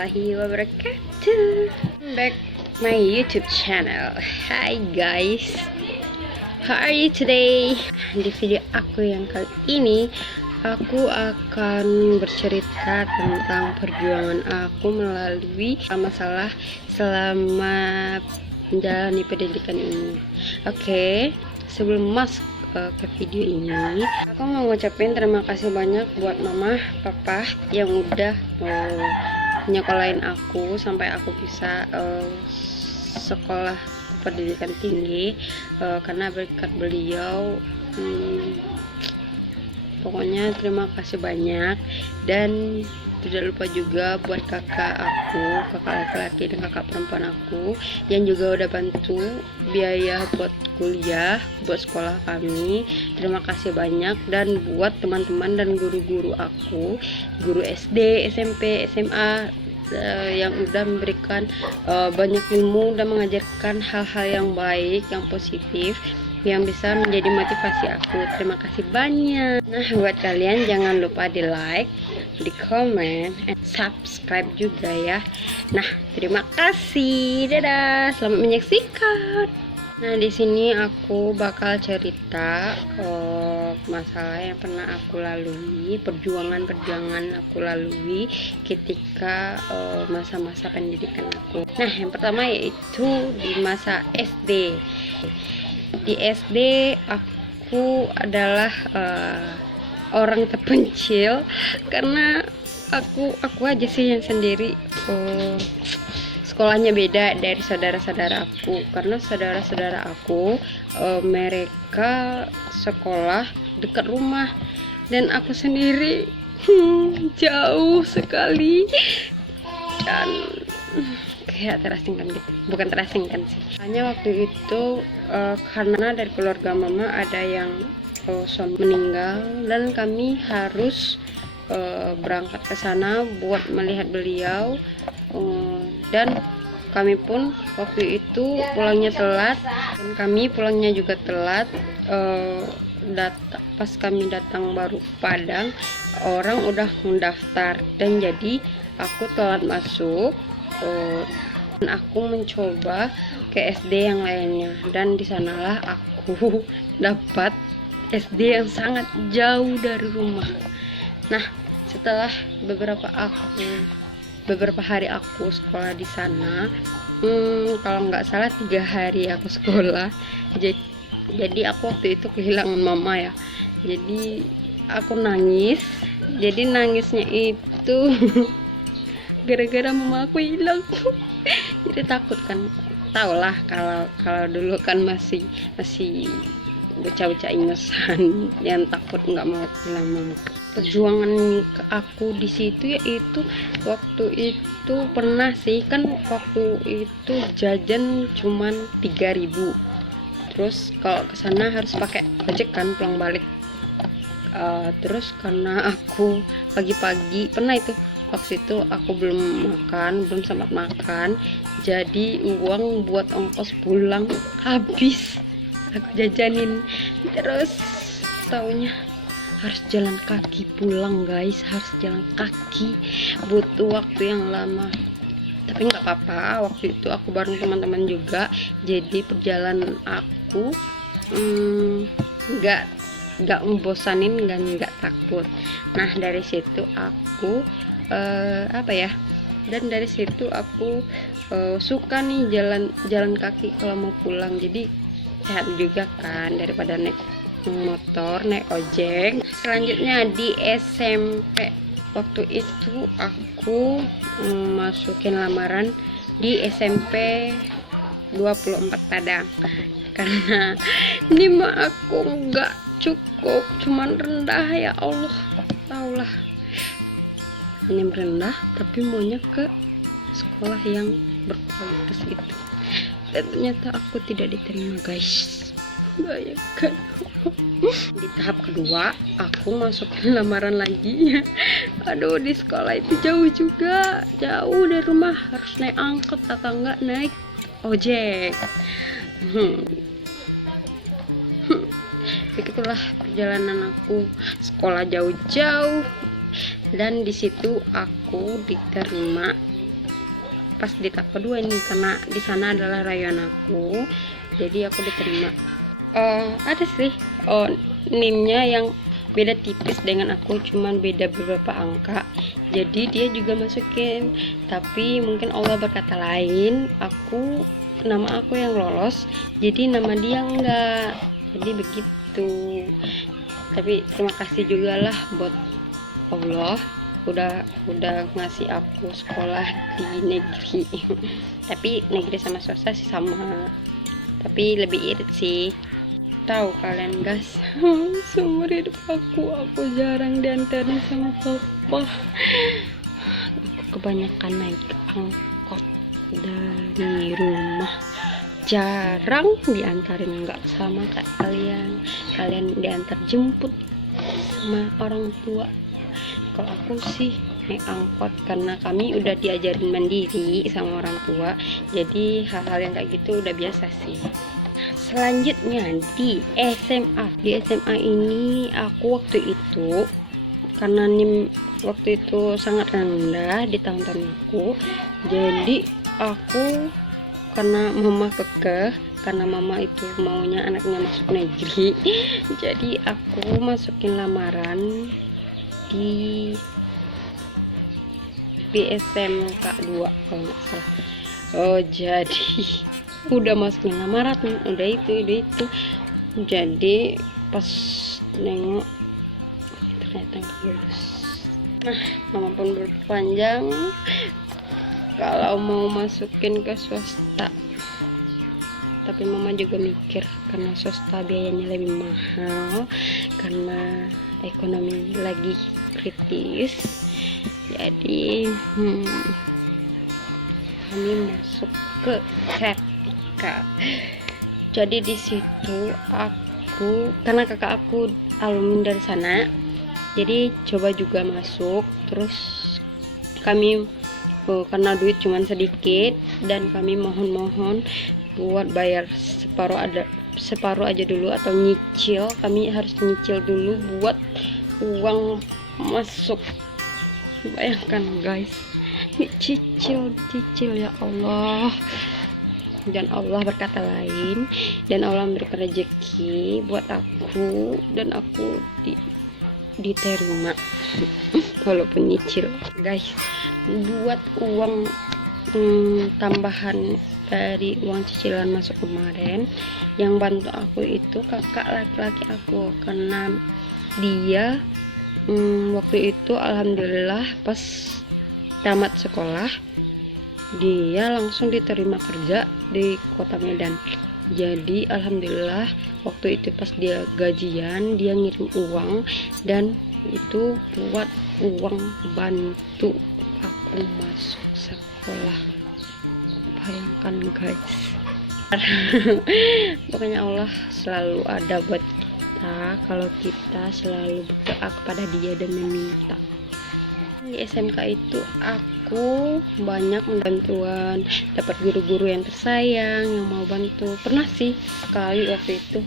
warahmatullahi wabarakatuh. Back my YouTube channel. Hi guys, how are you today? Di video aku yang kali ini aku akan bercerita tentang perjuangan aku melalui masalah selama menjalani pendidikan ini. Oke, sebelum masuk ke video ini, aku mau ngucapin terima kasih banyak buat mama, papa yang udah nyekolahin aku sampai aku bisa sekolah pendidikan tinggi, karena berkat beliau. Pokoknya terima kasih banyak, dan tidak lupa juga buat kakak laki-laki dan kakak perempuan aku yang juga udah bantu biaya buat kuliah, buat sekolah kami. Terima kasih banyak. Dan buat teman-teman dan guru-guru aku, guru SD, SMP, SMA yang udah memberikan banyak ilmu dan mengajarkan hal-hal yang baik, yang positif, yang bisa menjadi motivasi aku. Terima kasih banyak. Nah, buat kalian jangan lupa di like, di komen, and subscribe juga ya. Nah, terima kasih. Dadah, selamat menyaksikan. Nah, di sini aku bakal cerita masalah yang pernah aku lalui, perjuangan aku lalui ketika masa-masa pendidikan aku. Nah, yang pertama yaitu di masa SD. Di SD aku adalah orang terpencil karena aku aja sih yang sendiri. Sekolahnya beda dari saudara-saudara aku, karena saudara-saudara aku mereka sekolah dekat rumah, dan aku sendiri jauh sekali, dan kayak terasingkan gitu. Bukan terasingkan sih, hanya waktu itu karena dari keluarga mama ada yang suami meninggal, dan kami harus berangkat ke sana buat melihat beliau. Dan kami pun waktu itu pulangnya telat, dan kami pulangnya juga telat. Pas kami datang baru Padang, orang udah mendaftar, dan jadi aku telat masuk. Dan aku mencoba ke SD yang lainnya, dan disanalah aku dapat SD yang sangat jauh dari rumah. Nah, setelah beberapa hari aku sekolah di sana, kalau nggak salah 3 hari aku sekolah. Jadi aku waktu itu kehilangan mama ya. Jadi aku nangis. Jadi nangisnya itu gara-gara mama aku hilang. Jadi takut kan, tau lah kalau dulu kan masih bocah-bocah ingesan yang takut nggak mau pulang mama. Perjuangan ke aku di situ yaitu waktu itu pernah sih, kan waktu itu jajan cuman 3.000, terus kalau kesana harus pakai ojek kan pulang balik. Terus karena aku pagi-pagi pernah itu, waktu itu aku belum sempat makan, jadi uang buat ongkos pulang habis, aku jajanin. Terus taunya harus jalan kaki pulang guys, harus jalan kaki, butuh waktu yang lama. Tapi nggak apa-apa, waktu itu aku bareng teman-teman juga, jadi perjalanan aku nggak membosanin dan nggak takut. Nah, dari situ aku dan dari situ aku suka nih jalan kaki kalau mau pulang. Jadi sehat juga kan daripada naik motor, naik ojek. Selanjutnya di SMP, waktu itu aku masukin lamaran di SMP 24 Padang, karena nima aku nggak cukup, cuman rendah. Ya Allah, taulah, hanya rendah tapi maunya ke sekolah yang berkualitas gitu, dan ternyata aku tidak diterima guys. Bayangkan. Di tahap kedua aku masukin lamaran lagi. Aduh, di sekolah itu jauh juga, jauh dari rumah, harus naik angkot atau enggak naik ojek. Begitulah perjalanan aku sekolah jauh-jauh, dan di situ aku diterima pas di tahap kedua ini, karena di sana adalah rayuan aku, jadi aku diterima. Ada sih NIM-nya yang beda tipis dengan aku, cuman beda beberapa angka, jadi dia juga masukin. Tapi mungkin Allah berkata lain, nama aku yang lolos, jadi nama dia enggak, jadi begitu. Tapi terima kasih juga lah buat Allah udah ngasih aku sekolah di negeri. Tapi negeri sama swasta sih sama, tapi lebih irit sih. Tahu kalian guys, seumur hidup aku jarang diantarin sama papa. Aku kebanyakan naik angkot dari rumah, jarang diantarin. Nggak sama kayak kalian diantar jemput sama orang tua. Kalau aku sih naik angkot, karena kami udah diajarin mandiri sama orang tua, jadi hal-hal yang kayak gitu udah biasa sih. Selanjutnya di SMA ini aku waktu itu, karena NIM waktu itu sangat rendah di tahun-tahun aku, jadi aku, karena mama kekeh, karena mama itu maunya anaknya masuk negeri, jadi aku masukin lamaran di SMK 2 kalau nggak salah. Jadi udah masukin lamaran, udah itu jadi pas nengok ternyata nggak lulus. Nah, mama pun berpanjang kalau mau masukin ke swasta, tapi mama juga mikir karena swasta biayanya lebih mahal, karena ekonomi lagi kritis, jadi kami masuk ke Sertika. Jadi di situ aku, karena kakak aku alumni dari sana, jadi coba juga masuk. Terus kami karena duit cuman sedikit, dan kami mohon buat bayar separuh aja dulu, atau nyicil. Kami harus nyicil dulu buat uang masuk. Bayangkan guys, cicil ya Allah. Dan Allah berkata lain, dan Allah memberikan rezeki buat aku, dan aku diterima walaupun nyicil guys. Buat uang tambahan dari uang cicilan masuk kemarin, yang bantu aku itu kakak laki-laki aku, karena dia waktu itu alhamdulillah pas tamat sekolah dia langsung diterima kerja di kota Medan. Jadi alhamdulillah waktu itu pas dia gajian, dia ngirim uang, dan itu buat uang bantu aku masuk sekolah. Bayangkan guys. Pokoknya Allah selalu ada buat kita kalau kita selalu berdoa kepada dia dan meminta. Di SMK itu aku banyak bantuan, dapat guru-guru yang tersayang yang mau bantu. Pernah sih sekali waktu itu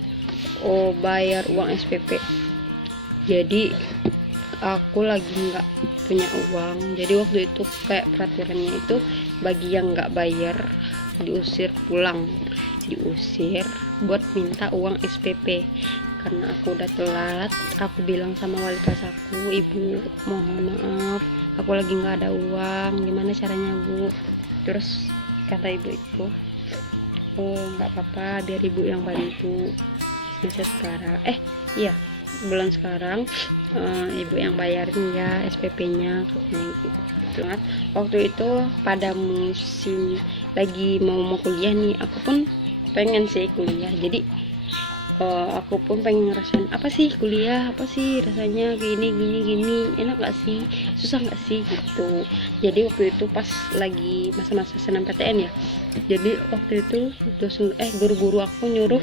bayar uang SPP. Jadi aku lagi nggak punya uang, jadi waktu itu kayak peraturannya itu bagi yang nggak bayar diusir pulang, diusir buat minta uang SPP. Karena aku udah telat, aku bilang sama wali kelas aku, ibu mohon maaf, aku lagi nggak ada uang, gimana caranya bu? Terus kata ibu itu, nggak apa-apa, biar ibu yang bantu. Bisa sekarang bulan sekarang ibu yang bayarin ya SPP-nya, katanya gitu. Waktu itu pada musim lagi mau kuliah nih, aku pun pengen sih kuliah, jadi aku pun pengen ngerasain apa sih kuliah, apa sih rasanya gini, enak gak sih, susah gak sih gitu. Jadi waktu itu pas lagi masa-masa SNMPTN ya, jadi waktu itu guru-guru aku nyuruh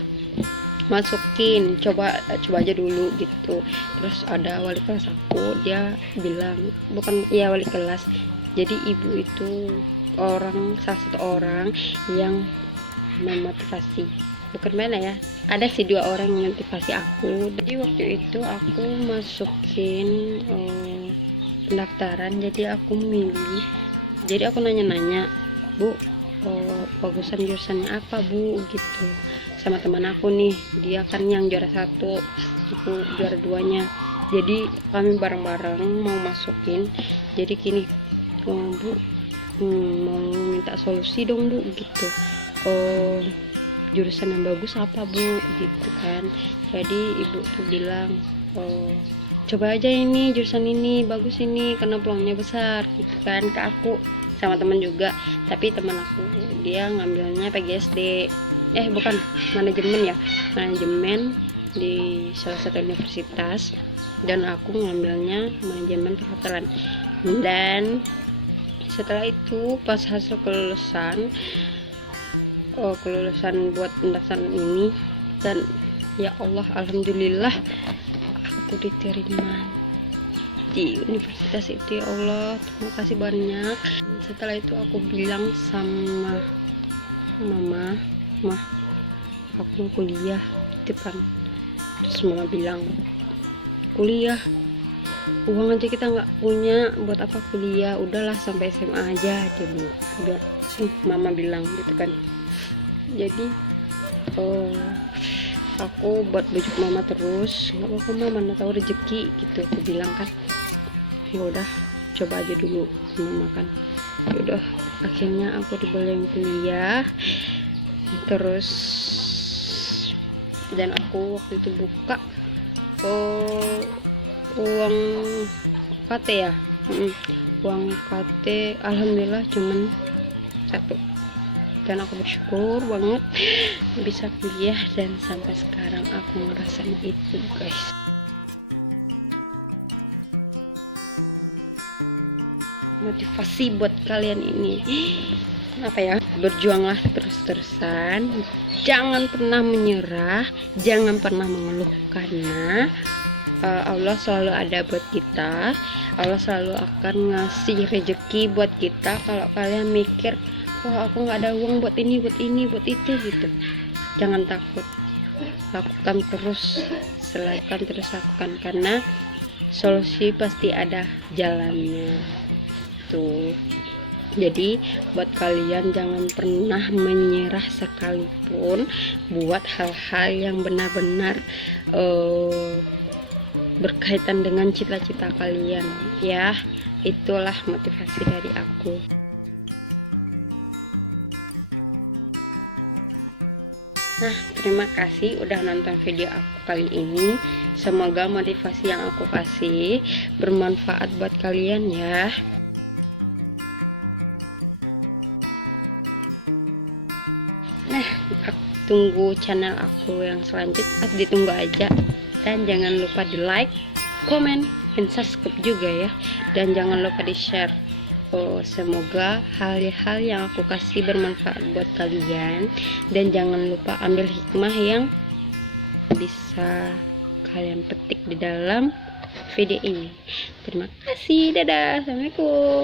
masukin, coba aja dulu gitu. Terus ada wali kelas aku, dia bilang, wali kelas, jadi ibu itu salah satu orang yang memotivasi, bukan mana ya, ada sih 2 orang yang motivasi aku. Jadi waktu itu aku masukin pendaftaran, jadi aku milih, jadi aku nanya-nanya Bu, bagusan jurusannya apa Bu, gitu sama teman aku nih, dia kan yang juara 1, aku juara 2-nya. Jadi kami bareng-bareng mau masukin. Jadi gini, Bu, mau minta solusi dong Bu, gitu. Jurusan yang bagus apa Bu, gitu kan. Jadi ibu tuh bilang, coba aja ini jurusan ini, bagus ini karena peluangnya besar, gitu kan, ke aku sama teman juga. Tapi teman aku dia ngambilnya PGSD, bukan, manajemen ya, manajemen di salah satu universitas, dan aku ngambilnya manajemen perhotelan. Dan setelah itu pas hasil kelulusan buat pendaftaran ini, dan ya Allah, alhamdulillah aku diterima di universitas itu. Ya Allah, terima kasih banyak. Setelah itu aku bilang sama mama, mah aku mau kuliah gitu kan. Terus mama bilang, kuliah, uang aja kita nggak punya, buat apa kuliah, udahlah sampai SMA aja dia udah. Mama bilang gitu kan. Jadi aku buat bujuk mama terus, nggak apa-apa mama, mana tahu rezeki gitu, aku bilang kan. Ya udah, coba aja dulu mama kan. Ya udah, akhirnya aku dibolehin kuliah terus. Dan aku waktu itu buka uang KT ya, uang KT alhamdulillah cuman 1, dan aku bersyukur banget bisa kuliah, dan sampai sekarang aku ngerasain itu guys. Motivasi buat kalian ini apa ya, berjuanglah terus-terusan, jangan pernah menyerah, jangan pernah mengeluh, karena Allah selalu ada buat kita. Allah selalu akan ngasih rezeki buat kita. Kalau kalian mikir, wah aku nggak ada uang buat ini, buat itu gitu, jangan takut, lakukan terus, lakukan, karena solusi pasti ada jalannya tuh. Jadi buat kalian jangan pernah menyerah sekalipun buat hal-hal yang benar-benar berkaitan dengan cita-cita kalian ya. Itulah motivasi dari aku. Nah, terima kasih udah nonton video aku kali ini. Semoga motivasi yang aku kasih bermanfaat buat kalian ya. Nah, aku tunggu channel aku yang selanjutnya, ditunggu aja. Dan jangan lupa di like, komen, dan subscribe juga ya. Dan jangan lupa di share. Semoga hal-hal yang aku kasih bermanfaat buat kalian. Dan jangan lupa ambil hikmah yang bisa kalian petik di dalam video ini. Terima kasih, dadah, assalamualaikum.